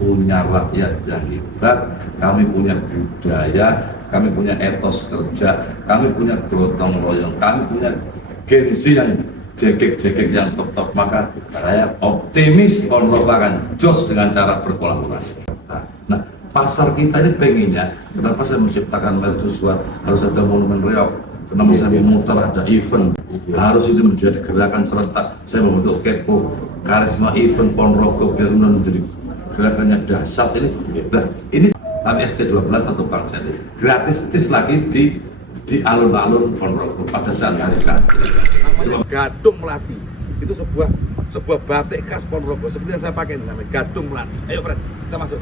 punya rakyat yang hebat, kami punya budaya, kami punya etos kerja, kami punya gotong royong, kami punya gengsi yang jekek-jekek yang top-top. Maka saya optimis Ponorogo akan jos dengan cara berkolaborasi. Nah, pasar kita ini pengennya, kenapa saya menciptakan mercusuar, harus ada monumen reok, kenapa saya memutar ada event, harus ini menjadi gerakan serentak. Saya membentuk Kepo, karisma event Ponorogo biar menjadi gerakannya dahsyat ini. Nah, ini kami ST12 atau Bang Jadi gratis lagi di alun-alun Ponorogo pada saat hari santri. Namanya Gadung Melati. Itu sebuah batik khas Ponorogo. Seperti yang saya pakai ini namanya Gadung Melati. Ayo Fred, kita masuk.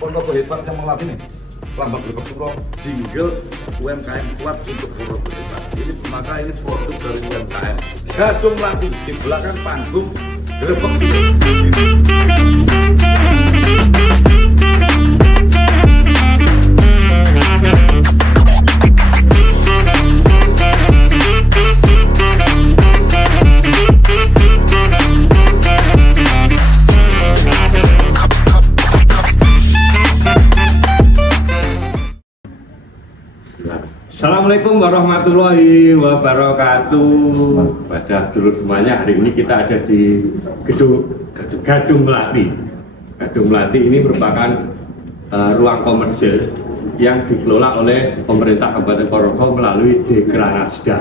Ponorogo hebat yang mengelap ini. Lambang Berpuro, jingle UMKM kuat untuk Ponorogo hebat. Ini maka ini produk dari UMKM. Gadung Melati di belakang panggung Grebek. Assalamualaikum warahmatullahi wabarakatuh. Pada sedulur semuanya, hari ini kita ada di Gadung Melati. Gadung Melati ini merupakan ruang komersil yang dikelola oleh pemerintah Kabupaten Ponorogo melalui Dekranasda.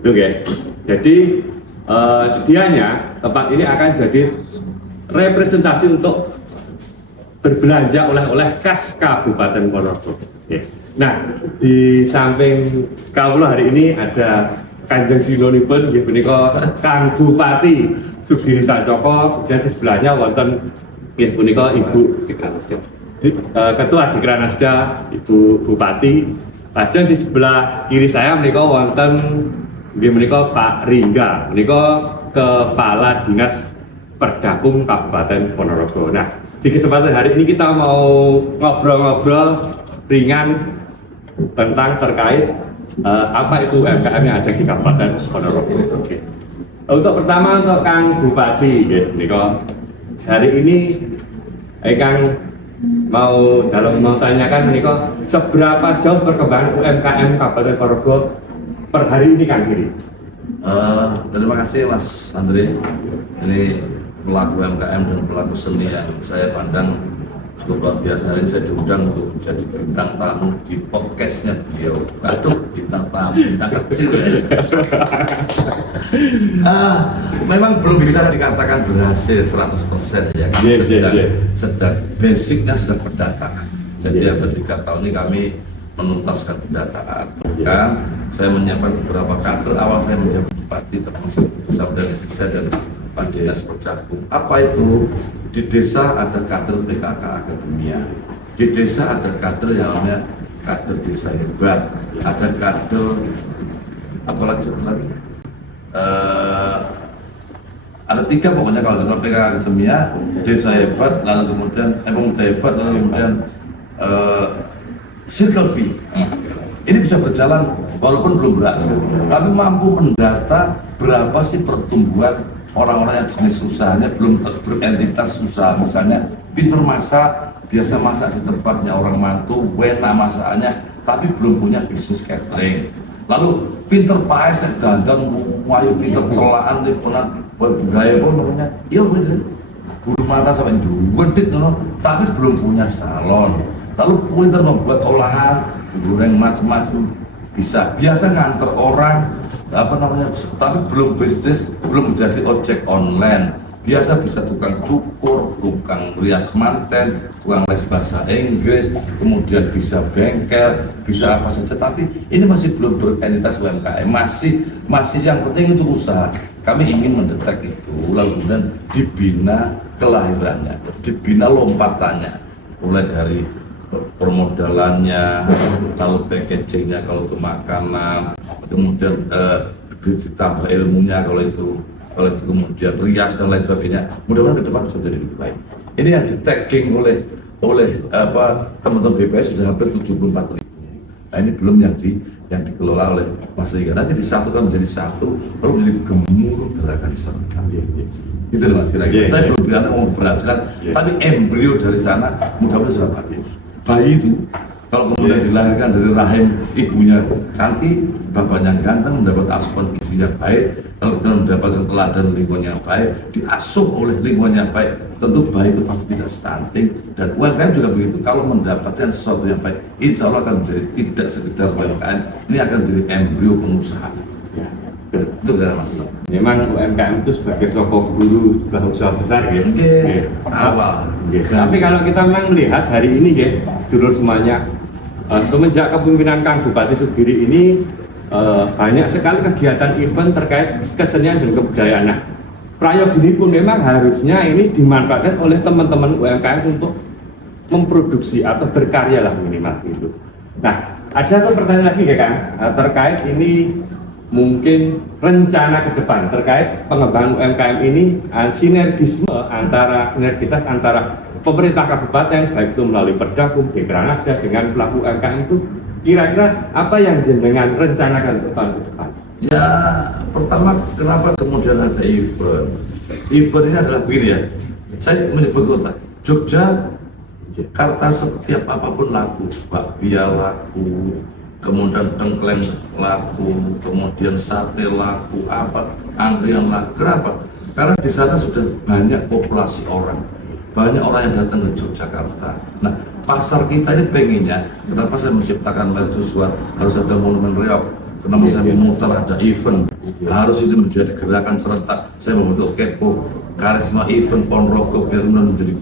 Oke. Ya? Jadi sedianya tempat ini akan jadi representasi untuk berbelanja oleh-oleh khas Kabupaten Ponorogo. Ya. Nah, di samping kawula hari ini ada Kanjeng Sinonipun, nggih punika Kang Bupati Sugiri Sancoko, dan di sebelahnya wonten nggih punika Ibu Ketua Dekranasda, Ibu Bupati. Lajeng di sebelah kiri saya menika wonten nggih menika Pak Ringga, menika Kepala Dinas Perdakum Kabupaten Ponorogo. Nah, di kesempatan hari ini kita mau ngobrol-ngobrol ringan tentang terkait apa itu UMKM yang ada di Kabupaten Ponorogo. Oke. Untuk pertama untuk Kang Bupati, Niko, hari ini Kang mau tanyakan Niko, seberapa jauh perkembangan UMKM Kabupaten Ponorogo per hari ini Kang Giri? Terima kasih Mas Andre. Ini pelaku UMKM dan pelaku seni yang saya pandang cukup luar biasa. Hari ini saya diundang untuk menjadi bintang tamu di podcastnya beliau. Aduh, bintang tamu, bintang kecil. Memang belum bisa dikatakan berhasil 100% ya. Sedang basicnya sudah pendataan. Jadi yang bertiga tahun ini kami menuntaskan pendataan. Kan saya menyiapkan beberapa kader. Awal saya menjadi bupati termasuk bersama dengan istri saya dan Pak Dinas Perdakum. Apa itu? Di desa ada kader PKK Akademia, di desa ada kader yang namanya kader desa hebat, ada kader apalagi satu lagi, ada 3 pokoknya kalau soal PKK Akademia, desa hebat, lalu kemudian pemuda hebat, lalu kemudian Circle B. Ini bisa berjalan walaupun belum berhasil, tapi mampu mendata berapa sih pertumbuhan orang-orang yang jenis usahanya belum berentitas usaha, misalnya pinter masak, biasa masak di tempatnya orang mantu, enak masakannya, tapi belum punya bisnis catering. Lalu pinter paes, dandan, wayu pinter celaan, lipunan, gaya pun namanya, iya bener, bulu mata sampai juwedit, tapi belum punya salon. Lalu pinter membuat olahan, goreng macam-macam, bisa biasa nganter orang, tapi belum bisnis, belum menjadi ojek online. Biasa bisa tukang cukur, tukang rias manten, tukang les bahasa Inggris, kemudian bisa bengkel, bisa apa saja. Tapi ini masih belum berentitas UMKM, masih yang penting itu usaha. Kami ingin mendetek itu, lalu kemudian dibina kelahirannya, dibina lompatannya, mulai dari permodalannya, lalu packagingnya kalau itu makanan, kemudian ditambah ilmunya kalau itu oleh kemudian rias dan lain sebagainya. Mudah-mudahan ke depan bisa menjadi lebih baik. Ini yang di tagging oleh teman-teman BPS sudah hampir 74.000. Nah ini belum yang dikelola oleh Mas Riga. Nanti disatukan menjadi satu, lalu menjadi gemuruh gerakan serentak. Itu Mas kira-kira. Saya belum bilang mau keberhasilan, tapi embrio dari sana mudah-mudahan sudah bagus. Bayi itu kalau kemudian dilahirkan dari rahim ibunya cantik, bapaknya ganteng, mendapat asupan gizinya baik, lalu kemudian mendapatkan teladan lingkungan yang baik, diasuh oleh lingkungan yang baik, tentu bayi itu pasti tidak stunting. Dan UMKM juga begitu, kalau mendapatkan sesuatu yang baik, insya Allah akan menjadi tidak sekedar UMKM, ini akan menjadi embrio pengusaha. Itu kan Mas. Memang UMKM itu sebagai sokok guru sebuah usaha besar ya. Awal. Tapi kalau kita memang melihat hari ini ya, sedulur semuanya, semenjak kepemimpinan Kang Bupati Sugiri ini banyak sekali kegiatan event terkait kesenian dan kebudayaan. Nah, prayoga ini pun memang harusnya ini dimanfaatkan oleh teman-teman UMKM untuk memproduksi atau berkarya lah minimal gitu. Nah, ada satu pertanyaan lagi ya Kang, terkait ini mungkin rencana ke depan terkait pengembangan UMKM ini, sinergisme sinergitas antara pemerintah kabupaten baik itu melalui Perdakum, Dekranasda dengan pelaku UMKM itu kira-kira apa yang jenengan rencanakan untuk tahun ke depan? Ya, pertama kenapa kemudian ada event? Event ini adalah begini ya. Saya menyebut kota Jogja, Jakarta, setiap apapun laku, bakpia laku, kemudian dengkleng laku, kemudian sate laku, antrian laku. Kenapa? Karena di sana sudah banyak populasi orang, banyak orang yang datang ke Yogyakarta. Nah, pasar kita ini pengennya, kenapa saya menciptakan mercusuar, harus ada monumen reok, kenapa saya memutar ada event, harus ini menjadi gerakan serentak. Saya membentuk Kepo, Karisma Event Ponorogo, biar menjadi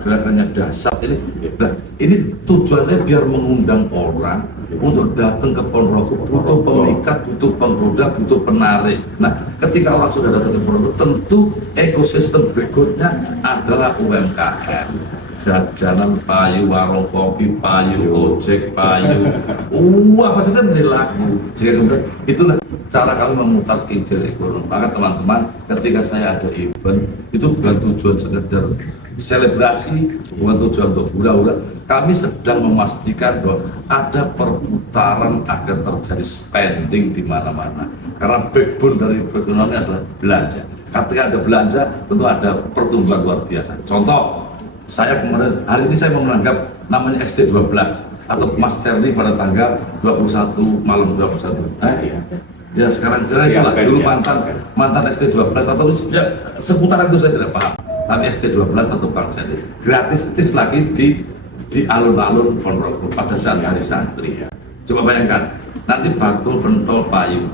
gerakannya dasar ini. Nah, ini tujuan saya biar mengundang orang untuk datang ke Ponorogo, butuh pemikat, butuh penggoda, butuh penarik. Nah, ketika orang sudah datang ke Ponorogo, tentu ekosistem berikutnya adalah UMKM. Jajanan payu, warung kopi payu, ojek payu, apa saja menjadi laku. Jadi kemudian itulah cara kami memutar kincir ekonomi. Maka teman-teman, ketika saya ada event, itu bukan tujuan sekedar selebrasi, bukan tujuan untuk hura-hura. Kami sedang memastikan bahwa ada perputaran agar terjadi spending di mana-mana. Karena backbone dari ekonomi adalah belanja. Ketika ada belanja, tentu ada pertumbuhan luar biasa. Contoh, saya kemarin, hari ini saya mau menanggap namanya ST12 atau Mas Cerny pada tanggal 21 malam 21. Ya sekarang itulah dulu mantan ST12 atau ya, seputaran itu saya tidak paham. Tapi ST12 atau Bang Cerny gratis lagi di alun-alun Ponorogo pada saat hari santri. Coba bayangkan, nanti bakul pentol payu,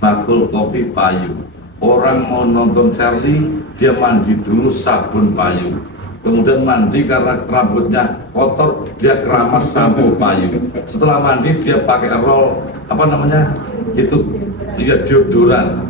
bakul kopi payu. Orang mau nonton Charlie, dia mandi dulu sabun payu. Kemudian mandi karena rambutnya kotor, dia keramas sampo payu. Setelah mandi dia pakai roll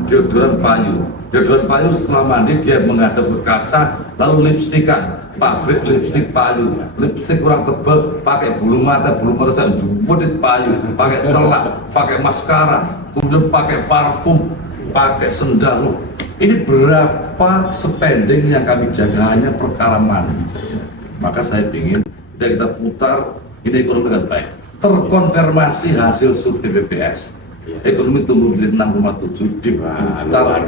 deodoran payu. Deodoran payu setelah mandi dia menghadap ke kaca, lalu lipstikan, pabrik lipstik payu, lipstik kurang tebal, pakai bulu mata saya jumputin payu, pakai celak, pakai maskara, kemudian pakai parfum, pakai sendal. Ini berapa spending yang kami jaga hanya perkara mandi saja. Maka saya ingin kita putar ini ekonomi dengan baik. Terkonfirmasi hasil survei BPS, ekonomi tumbuh dari 6,7 diputar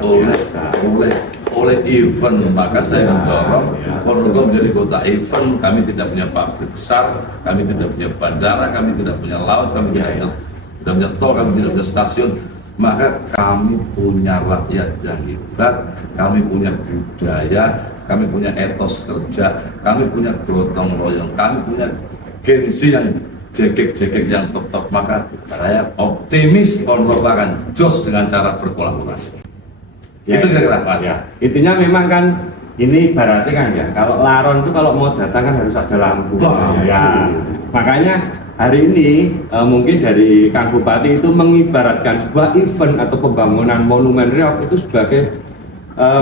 oleh event. Maka saya mendorong Ponorogo menjadi kota event. Kami tidak punya pabrik besar, kami tidak punya bandara, kami tidak punya laut, kami tidak punya tol, kami tidak punya stasiun. Maka kami punya rakyat yang hebat, kami punya budaya, kami punya etos kerja, kami punya gotong royong, kami punya gengsi yang jegek-jegek yang top-top. Maka saya optimis Ponorogo akan jos dengan cara berkolaborasi. Ya, itu kira-kira Pak. Ya. Intinya memang kan ini ibaratnya kan ya, kalau laron itu kalau mau datang kan harus ada lampu. Ya, makanya hari ini mungkin dari Kang Bupati itu mengibaratkan sebuah event atau pembangunan monumen reok itu sebagai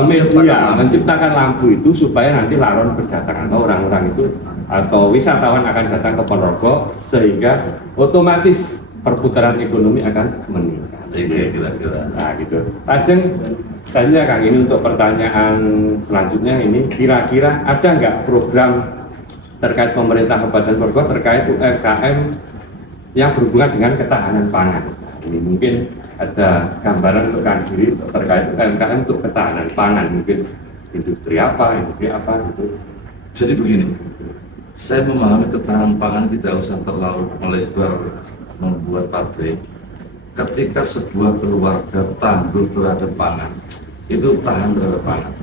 media menciptakan lampu itu supaya nanti laron berdatangan atau orang-orang itu atau wisatawan akan datang ke Ponorogo, sehingga otomatis perputaran ekonomi akan meningkat. Kira-kira. Nah gitu. Ajeng, tanya Kang, ini untuk pertanyaan selanjutnya ini, kira-kira ada nggak program terkait pemerintah Kabupaten Purwokerto terkait UMKM yang berhubungan dengan ketahanan pangan? Nah, ini mungkin ada gambaran untuk Kang Giri terkait UMKM untuk ketahanan pangan, mungkin industri apa gitu. Jadi begini, saya memahami ketahanan pangan tidak usah terlalu melebar membuat pabrik. Ketika sebuah keluarga tangguh terhadap pangan, itu tahan terhadap pangan.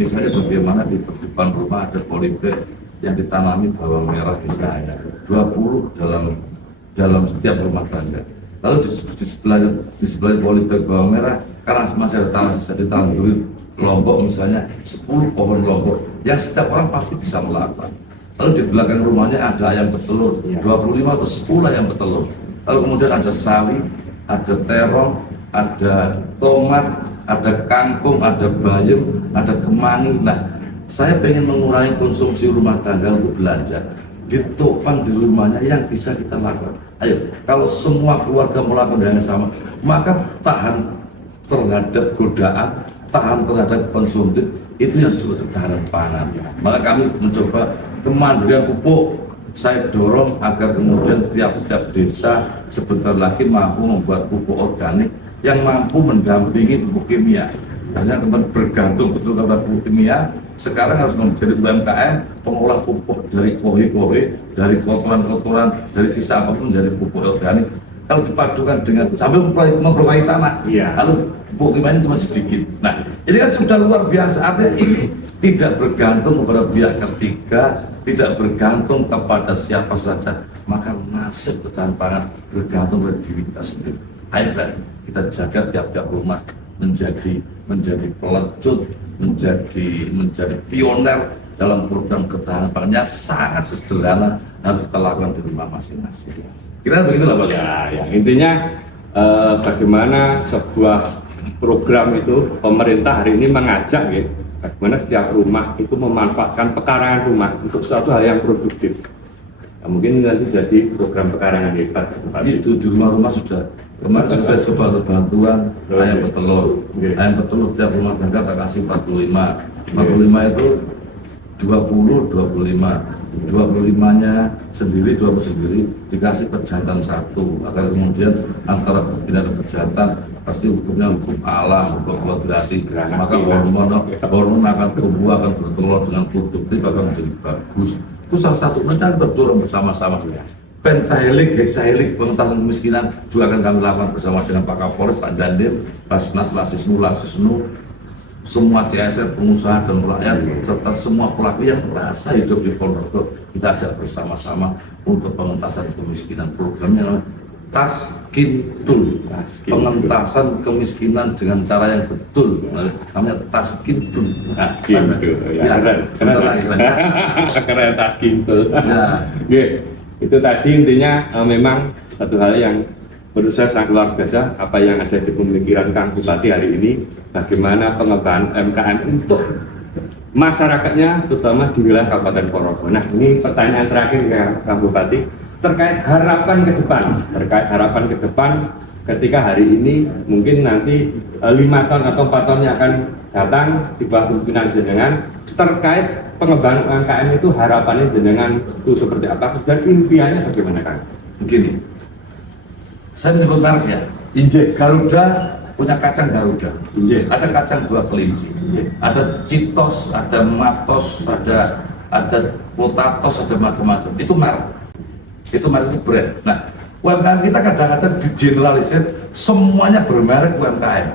Misalnya bagaimana di depan rumah ada polybag yang ditanami bawang merah misalnya 20 dalam setiap rumah tangga. Lalu di sebelah polybag bawang merah, karena masih ada tanah sisa ditanami lombok misalnya 10 pohon lombok yang setiap orang pasti bisa melakukan. Lalu di belakang rumahnya ada ayam bertelur 25 atau 10 ayam bertelur. Lalu kemudian ada sawi, ada terong, ada tomat, ada kangkung, ada bayam, ada kemangi. Nah, saya pengen mengurangi konsumsi rumah tangga untuk belanja. Ditopang di rumahnya yang bisa kita lakukan. Ayo, kalau semua keluarga melakukan hal yang sama, maka tahan terhadap godaan, tahan terhadap konsumtif, itu yang disebut ketahanan pangan. Maka kami mencoba kemandirian pupuk. Saya dorong agar kemudian tiap-tiap desa sebentar lagi mampu membuat pupuk organik yang mampu mendampingi pupuk kimia. Hanya teman bergantung betul kepada pupuk kimia, sekarang harus menjadi UMKM pengolah pupuk dari kohe-kohe, dari kotoran-kotoran, dari sisa apapun menjadi pupuk organik. Kalau dipadukan dengan sambil memperbaiki tanah, lalu pupuk kimianya cuma sedikit. Nah, ini kan sudah luar biasa. Artinya ini tidak bergantung kepada pihak ketiga, tidak bergantung kepada siapa saja, maka nasib ketahanan pangan bergantung pada diri kita sendiri. Ayo kita jaga tiap-tiap rumah menjadi pelecut, menjadi pioner dalam program ketahanan pangan yang sangat sederhana harus kita lakukan di rumah masing-masing. Kira begitulah Pak. Ya, intinya bagaimana sebuah program itu pemerintah hari ini mengajak ya, bagaimana setiap rumah itu memanfaatkan pekarangan rumah untuk suatu hal yang produktif. Nah, mungkin nanti jadi program pekarangan hebat. Itu di rumah-rumah sudah. Kemarin saya coba untuk bantuan ayam petelur. Ayam petelur tiap rumah tangga tak kasih 45. 45 itu 25 nya sendiri, 20 sendiri dikasih perjantan satu agar kemudian antara pindah perjantan pasti hukumnya hukum alam, hukum kodrati, maka hormon akan tumbuh, akan bertelur dengan produktif, akan menjadi bagus. Itu salah satu mereka berdorong bersama-sama. Pentahelik, heksahelik, pengentasan kemiskinan juga akan kami lakukan bersama dengan Pak Kapolres, Pak Dandim, Basnas, Lasisnu, semua CSR, pengusaha dan rakyat serta semua pelaku yang merasa hidup di Purwokerto, kita ajak bersama-sama untuk pengentasan kemiskinan. Programnya Taskintul, pengentasan kemiskinan dengan cara yang betul, namanya Taskintul. Ya, keren Taskintul. Itu tadi intinya memang satu hal yang menurut saya sangat luar biasa apa yang ada di pemikiran Kang Bupati hari ini, bagaimana pengembangan UMKM untuk masyarakatnya terutama di wilayah Kabupaten Purwokerto. Nah, ini pertanyaan terakhir ya Kang Bupati terkait harapan ke depan ketika hari ini mungkin nanti 5 tahun atau 4 tahun yang akan datang di bawah pimpinan jenengan terkait pengembangan UMKM itu harapannya jenengan itu seperti apa dan impiannya bagaimana Kang? Begini, saya menyebut merek ya. Garuda punya kacang Garuda. Ada kacang 2 kelinci. Ada Citos, ada Matos, ada Potatos, ada macam-macam. Itu merek. Itu brand. Nah, UMKM kita kadang-kadang digeneralisir semuanya bermerek UMKM.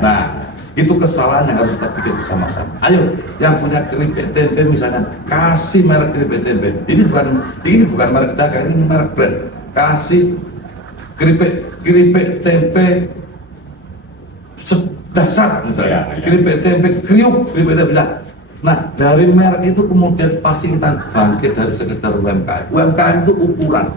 Nah, itu kesalahan yang harus kita bikin bersama-sama. Ayo, yang punya keripik tempe misalnya, kasih merek keripik tempe. Ini bukan merek dagang, ini merek brand. Kasih keripik tempe sedasar misalnya, keripik tempe kriuk, keripik tempe. Nah, dari merek itu kemudian pasti kita bangkit dari sekedar UMKM. UMKM itu ukuran.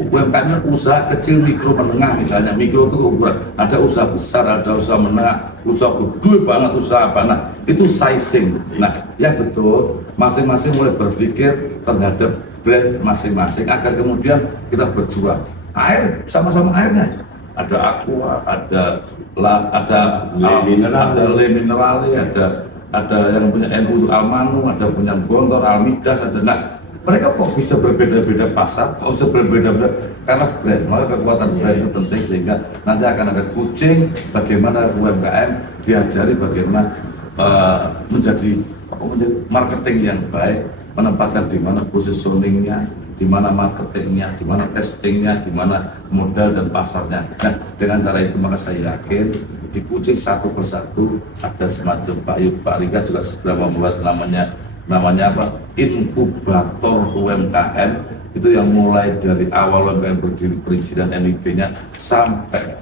UMKM itu usaha kecil, mikro, menengah misalnya. Mikro itu ukuran. Ada usaha besar, ada usaha menengah, usaha gede banget, usaha apa. Nah, itu sizing. Nah, yang betul, masing-masing mulai berpikir terhadap brand masing-masing agar kemudian kita berjuang. air sama-sama airnya. Ada aqua, ada le minerale, ada yang punya NU Almanu, ada punya Gontor, Almidas, ada. Nah, mereka kok bisa berbeda-beda pasar, kok bisa berbeda-beda karena brand. Maka kekuatan brand itu penting sehingga nanti akan ada coaching bagaimana UMKM diajari bagaimana menjadi marketing yang baik, menempatkan di mana positioningnya, di mana marketingnya, di mana testingnya, di mana modal dan pasarnya. Nah, dengan cara itu maka saya yakin di kucing satu persatu ada semacam Pak Rika juga segera membuat namanya apa, inkubator UMKM itu yang mulai dari awal UMKM berdiri perizinan NIB-nya sampai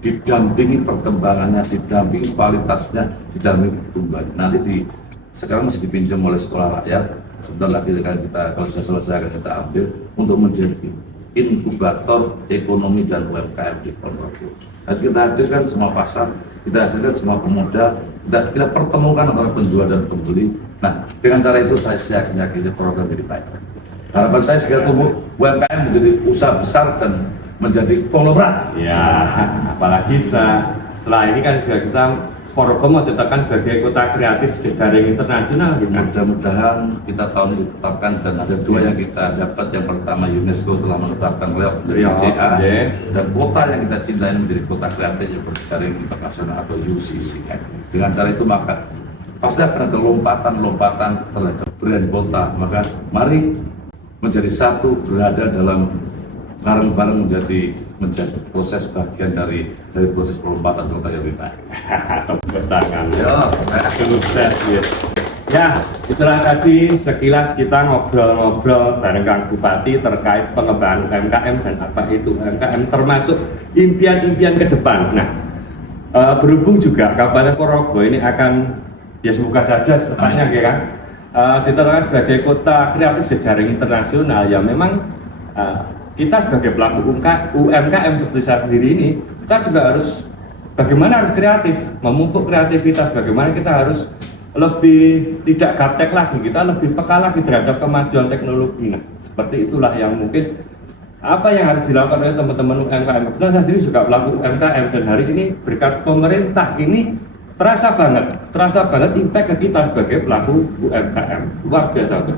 didampingi perkembangannya, didampingi kualitasnya, didampingi pertumbuhannya. Nanti sekarang masih dipinjam oleh sekolah rakyat. Sebentar lagi kita kalau sudah selesai akan kita ambil untuk menjadi inkubator ekonomi dan UMKM di Ponorogo. Nanti kita hadirkan semua pasar, kita hadirkan semua pemodal, kita pertemukan antara penjual dan pembeli. Nah, dengan cara itu saya yakin program jadi baik. Harapan saya segera tumbuh UMKM menjadi usaha besar dan menjadi konglomerat. Ya, apalagi setelah ini kan juga kita Ponorogo mau ditetapkan sebagai kota kreatif jejaring internasional gitu. Mudah-mudahan kita tahun ini ditetapkan dan ada dua yang kita dapat. Yang pertama UNESCO telah menetapkan Riau menjadi CA dan kota yang kita cintai menjadi kota kreatif yang berjejaring internasional atau UCC. Dengan cara itu maka pasti akan ada lompatan terhadap brand kota. Maka mari menjadi satu, berada dalam bareng-bareng menjadi proses bagian dari proses pelompatan kota yang lebih baik. Tepuk tangan. Sukses ya. Ya, itulah tadi sekilas kita ngobrol-ngobrol bareng Kang Bupati terkait pengembangan UMKM dan apa itu UMKM termasuk impian-impian ke depan. Nah, berhubung juga Kabupaten Ponorogo ini akan ya semoga saja setelahnya ya kan ditetapkan sebagai kota kreatif jejaring internasional. Ya memang kita sebagai pelaku UMKM seperti saya sendiri ini, kita juga harus bagaimana harus kreatif, memupuk kreativitas, bagaimana kita harus lebih tidak gaptek lagi, kita lebih peka lagi terhadap kemajuan teknologi. Nah, seperti itulah yang mungkin apa yang harus dilakukan oleh teman-teman UMKM. Kebetulan saya sendiri juga pelaku UMKM dan hari ini berkat pemerintah ini terasa banget impact ke kita sebagai pelaku UMKM. Luar biasa tuh.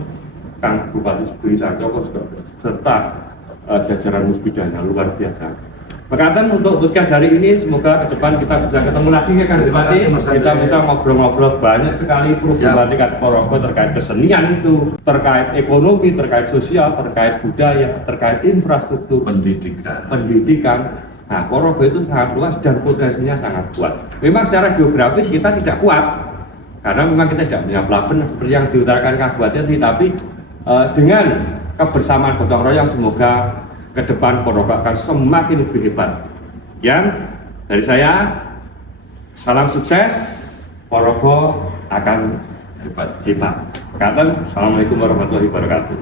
Kang Bupati Budi Sanjoko serta jajaran Musbidana luar biasa. Berkatan untuk podcast hari ini, semoga ke depan kita bisa ketemu lagi ya Kang Bupati. Kita bisa ngobrol-ngobrol banyak sekali problematika Ponorogo terkait kesenian itu, terkait ekonomi, terkait sosial, terkait budaya, terkait infrastruktur, pendidikan. Nah, Ponorogo itu sangat luas dan potensinya sangat kuat. Memang secara geografis kita tidak kuat, karena memang kita tidak punya pelabuhan seperti yang diutarakan Kang Bupati, tapi dengan kebersamaan gotong royong semoga ke depan Ponorogo akan semakin lebih hebat. Sekian dari saya, salam sukses, Ponorogo akan hebat. Assalamualaikum warahmatullahi wabarakatuh.